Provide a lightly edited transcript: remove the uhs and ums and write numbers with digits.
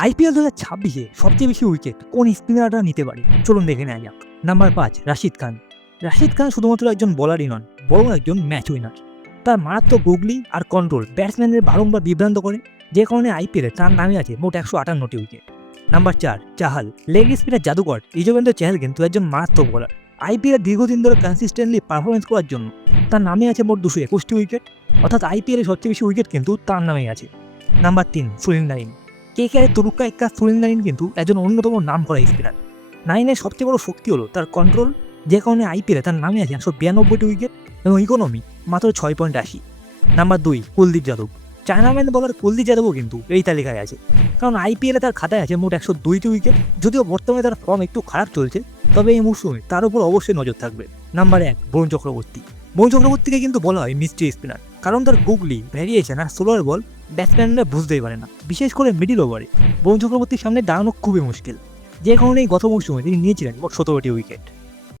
IPL 2026-এ সবচেয়ে বেশি wicket কোন স্পিনাররা নিতে পারে, চলুন দেখে নেওয়া যাক। নাম্বার 5, রাশিদ খান। রাশিদ খান শুধুমাত্র একজন বোলারই নন, বরং একজন ম্যাচ উইনার। তার মারাত্মক গুগলি আর কন্ট্রোল ব্যাটসম্যানদের বারংবার বিভ্রান্ত করে, যে কারণে আইপিএলে তার নামে আছে মোট 158টি wicket. Number 4, Chahal. Leg spinner জাদুকর যুজবেন্দ্র চাহাল কিন্তু একজন মারাত্মক বোলার। আইপিএলে দীর্ঘদিন ধরে কনসিস্টেন্টলি পারফরমেন্স করার জন্য তার নামে আছে মোট 221টি উইকেট, অর্থাৎ আইপিএলে সবচেয়ে বেশি উইকেট কিন্তু তার নামেই আছে। Number 3, Sunil Narine. কেকেআর তুরুক্কা এক্কা সুনীল নারিন কিন্তু একজন অন্যতম নাম করা স্পিনার। নারিনের সবচেয়ে বড় শক্তি হলো তার কন্ট্রোল, যে কারণে আইপিএলে তার নামে আছে 192টি উইকেট এবং ইকোনমি মাত্র 6.80। নাম্বার 2, কুলদীপ যাদব। চায়নাম্যান বলার কুলদীপ যাদবও কিন্তু এই তালিকায় আছে, কারণ আইপিএলে তার খাতায় আছে মোট 102টি উইকেট। যদিও বর্তমানে তার ফর্ম একটু খারাপ চলছে, তবে এই মৌসুমে তার উপর অবশ্যই নজর থাকবে। নাম্বার 1, বরুণ চক্রবর্তী। বরুণ চক্রবর্তীকে কিন্তু বলা হয় মিস্ট্রি স্পিনার, কারণ তার গুগলি, ভ্যারিয়েশন আর সোলার বল ব্যাটসম্যানরা বুঝতেই পারে না, বিশেষ করে মিডিল ওভারে বরুণ চক্রবর্তীর সামনে দাঁড়ানো খুবই মুশকিল। যে কারণেই গত মৌসুমে তিনি নিয়েছিলেন মোট 17টি উইকেট।